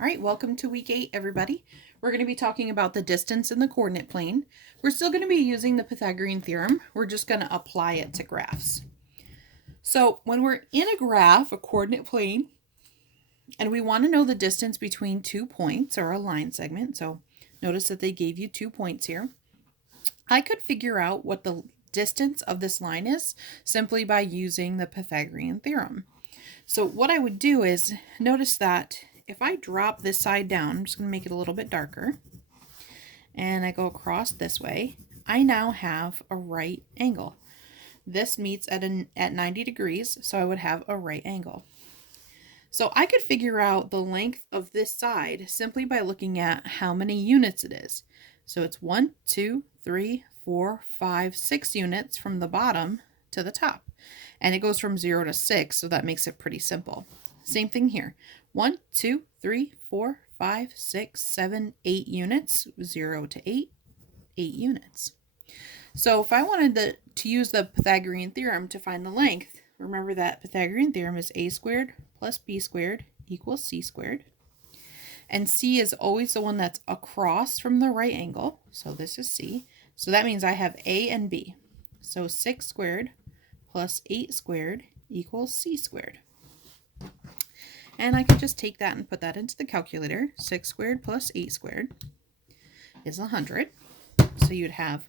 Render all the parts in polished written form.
All right, welcome to week 8, everybody. We're going to be talking about the distance in the coordinate plane. We're still going to be using the Pythagorean theorem. We're just going to apply it to graphs. So when we're in a graph, a coordinate plane, and we want to know the distance between 2 points or a line segment, so notice that they gave you 2 points here, I could figure out what the distance of this line is simply by using the Pythagorean theorem. So what I would do is, notice that if I drop this side down, I'm just going to make it a little bit darker, and I go across this way, I now have a right angle. This meets at 90 degrees, so I would have a right angle. So I could figure out the length of this side simply by looking at how many units it is. So it's 1, 2, 3, 4, 5, 6 units from the bottom to the top. And it goes from 0 to 6, so that makes it pretty simple. Same thing here. 1, 2, 3, 4, 5, 6, 7, 8 units. 0 to 8, 8 units. So if I wanted to use the Pythagorean theorem to find the length, remember that Pythagorean theorem is a squared plus b squared equals c squared. And c is always the one that's across from the right angle. So this is c. So that means I have a and b. So 6 squared plus 8 squared equals c squared. And I could just take that and put that into the calculator. 6 squared plus 8 squared is 100. So you'd have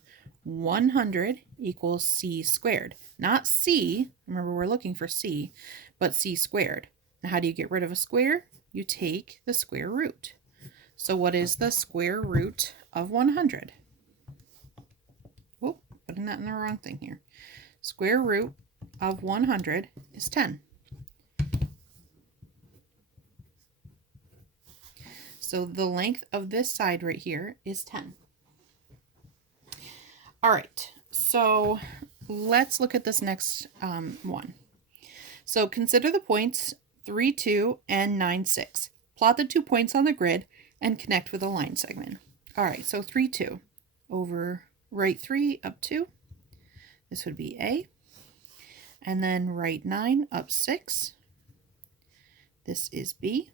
100 equals c squared. Not c, remember we're looking for c, but c squared. Now how do you get rid of a square? You take the square root. So what is the square root of 100? Oh, putting that in the wrong thing here. Square root of 100 is 10. So the length of this side right here is 10. All right, so let's look at this next one. So consider the points 3, 2, and 9, 6. Plot the 2 points on the grid and connect with a line segment. All right, so 3, 2. Over right 3 up 2. This would be A. And then right 9 up 6. This is B.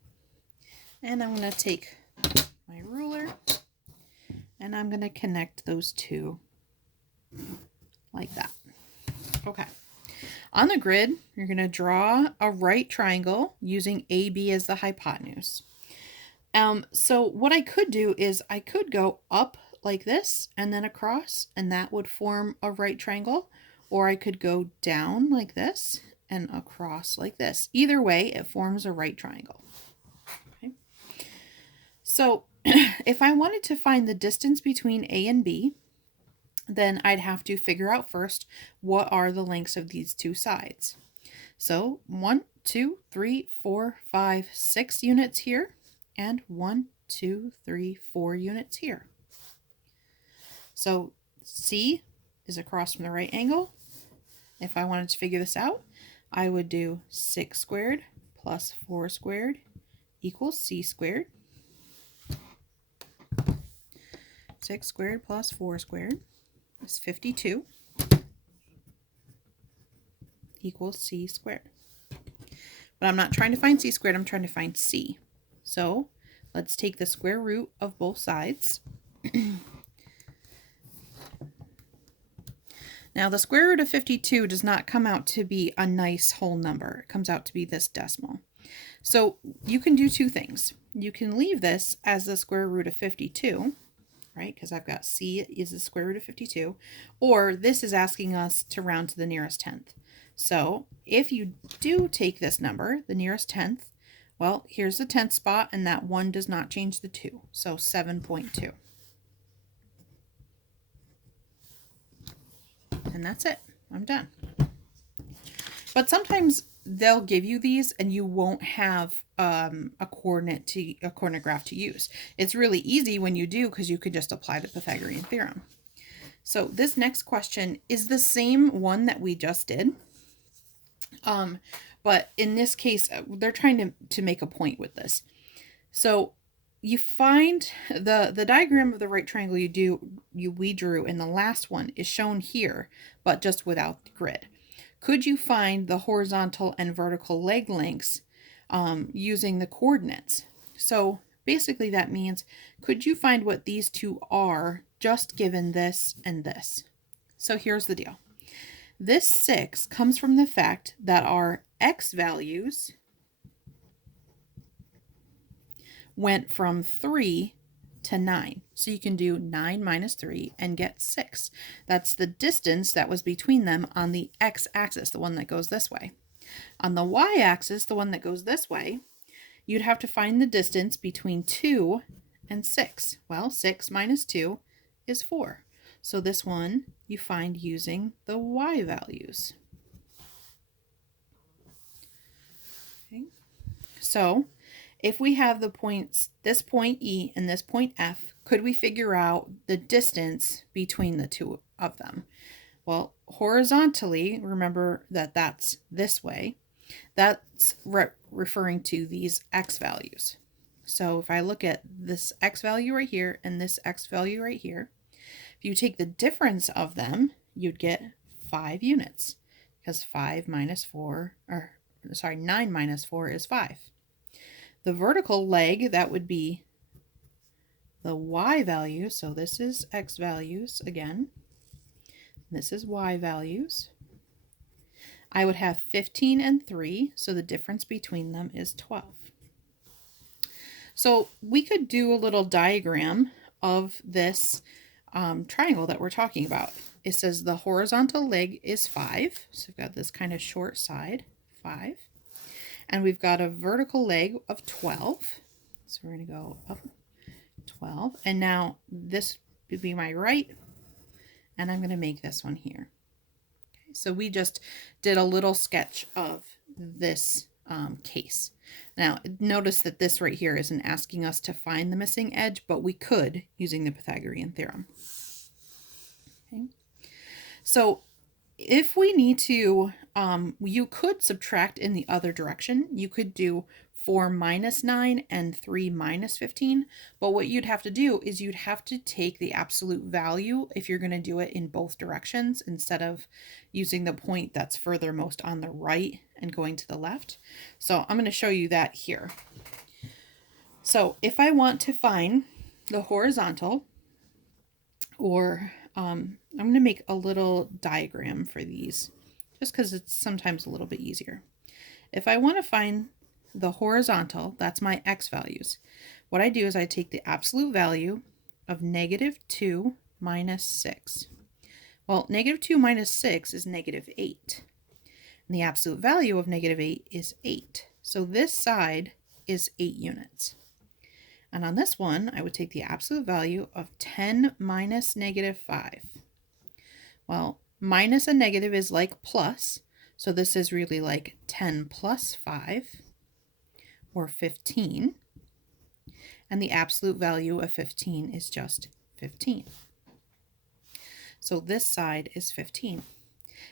And I'm going to take my ruler and I'm going to connect those two like that. Okay. On the grid, you're going to draw a right triangle using AB as the hypotenuse. So what I could do is I could go up like this and then across, and that would form a right triangle. Or I could go down like this and across like this. Either way, it forms a right triangle. Okay. So if I wanted to find the distance between A and B, then I'd have to figure out first what are the lengths of these two sides. So 1, 2, 3, 4, 5, 6 units here, and 1, 2, 3, 4 units here. So C is across from the right angle. If I wanted to figure this out, I would do 6 squared plus 4 squared equals c squared. 6 squared plus 4 squared is 52 equals c squared. But I'm not trying to find c squared, I'm trying to find c. So let's take the square root of both sides. Now the square root of 52 does not come out to be a nice whole number. It comes out to be this decimal. So you can do two things. You can leave this as the square root of 52, right? Because I've got c is the square root of 52. Or this is asking us to round to the nearest tenth. So if you do take this number, the nearest tenth, well, here's the tenth spot, and that 1 does not change the 2. So 7.2. And that's it. I'm done. But sometimes they'll give you these and you won't have a coordinate graph to use. It's really easy when you do because you can just apply the Pythagorean theorem. So this next question is the same one that we just did. But in this case, they're trying to make a point with this. So you find the diagram of the right triangle we drew in the last one is shown here, but just without the grid. Could you find the horizontal and vertical leg lengths using the coordinates? So basically that means, could you find what these two are just given this and this? So here's the deal. This 6 comes from the fact that our x values went from 3 to 9. So you can do 9 minus 3 and get 6. That's the distance that was between them on the x-axis, the one that goes this way. On the y-axis, the one that goes this way, you'd have to find the distance between 2 and 6. Well, 6 minus 2 is 4. So this one you find using the y values. Okay. So if we have the points, this point E and this point F, could we figure out the distance between the two of them? Well, horizontally, remember that that's this way. That's referring to these x values. So if I look at this x value right here and this x value right here, if you take the difference of them, you'd get 5 units, because 9 minus 4 is 5. The vertical leg, that would be the y value. So this is x values again. This is y values. I would have 15 and 3, so the difference between them is 12. So we could do a little diagram of this triangle that we're talking about. It says the horizontal leg is 5, so we've got this kind of short side, 5. And we've got a vertical leg of 12, so we're going to go up 12. And now this would be my right, and I'm going to make this one here. Okay, so we just did a little sketch of this case. Now notice that this right here isn't asking us to find the missing edge, but we could using the Pythagorean theorem. Okay. So if we need to, you could subtract in the other direction. You could do 4 minus 9 and 3 minus 15, but what you'd have to do is you'd have to take the absolute value if you're going to do it in both directions instead of using the point that's furthermost on the right and going to the left. So I'm going to show you that here. So if I want to find the horizontal, or I'm going to make a little diagram for these just because it's sometimes a little bit easier. If I want to find the horizontal, that's my x values. What I do is I take the absolute value of negative 2 minus 6. Well, negative 2 minus 6 is negative 8. And the absolute value of negative 8 is 8. So this side is 8 units. And on this one, I would take the absolute value of 10 minus negative 5. Well, minus a negative is like plus, so this is really like 10 plus 5, or 15. And the absolute value of 15 is just 15. So this side is 15.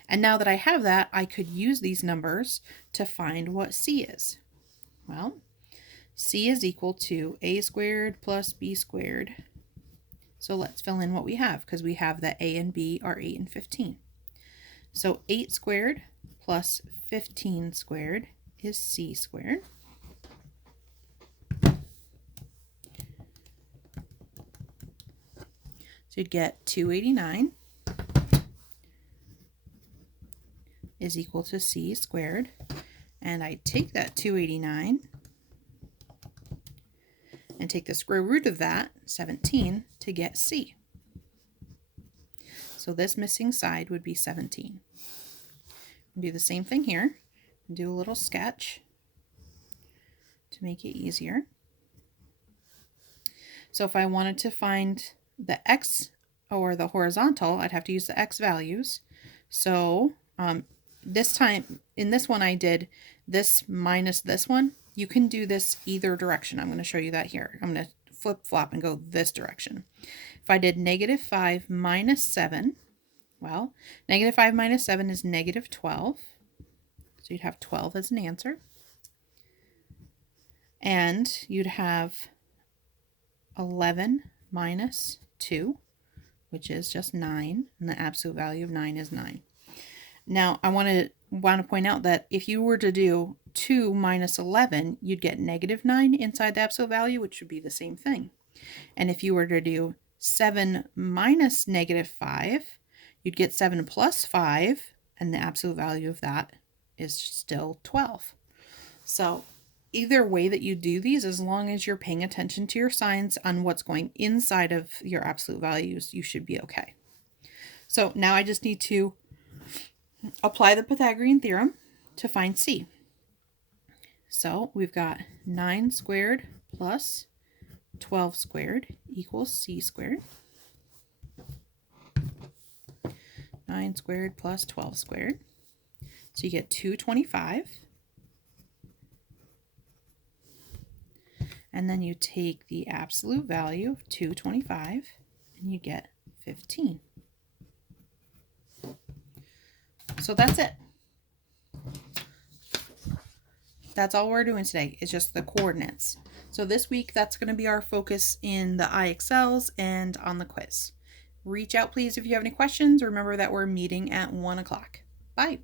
And now that I have that, I could use these numbers to find what C is. Well, C is equal to a squared plus b squared. So let's fill in what we have, because we have that a and b are 8 and 15. So 8 squared plus 15 squared is c squared. So you'd get 289 is equal to c squared. And I take that 289 and take the square root of that, 17, to get c. So this missing side would be 17. Do the same thing here. Do a little sketch to make it easier. So if I wanted to find the x, or the horizontal, I'd have to use the x values. So this time, in this one I did this minus this one. You can do this either direction. I'm going to show you that here. I'm going to flip-flop and go this direction. If I did negative 5 minus 7, well, negative 5 minus 7 is negative 12. So you'd have 12 as an answer. And you'd have 11 minus 2, which is just 9. And the absolute value of 9 is 9. Now, I want to point out that if you were to do 2 minus 11, you'd get negative 9 inside the absolute value, which would be the same thing. And if you were to do 7 minus negative 5, you'd get 7 plus 5, and the absolute value of that is still 12. So either way that you do these, as long as you're paying attention to your signs on what's going inside of your absolute values, you should be okay. So now I just need to apply the Pythagorean theorem to find C. So we've got 9 squared plus 12 squared equals C squared. 9 squared plus 12 squared. So you get 225. And then you take the absolute value of 225 and you get 15. So that's it. That's all we're doing today, is just the coordinates. So this week, that's going to be our focus in the IXLs and on the quiz. Reach out, please, if you have any questions. Remember that we're meeting at 1 o'clock. Bye.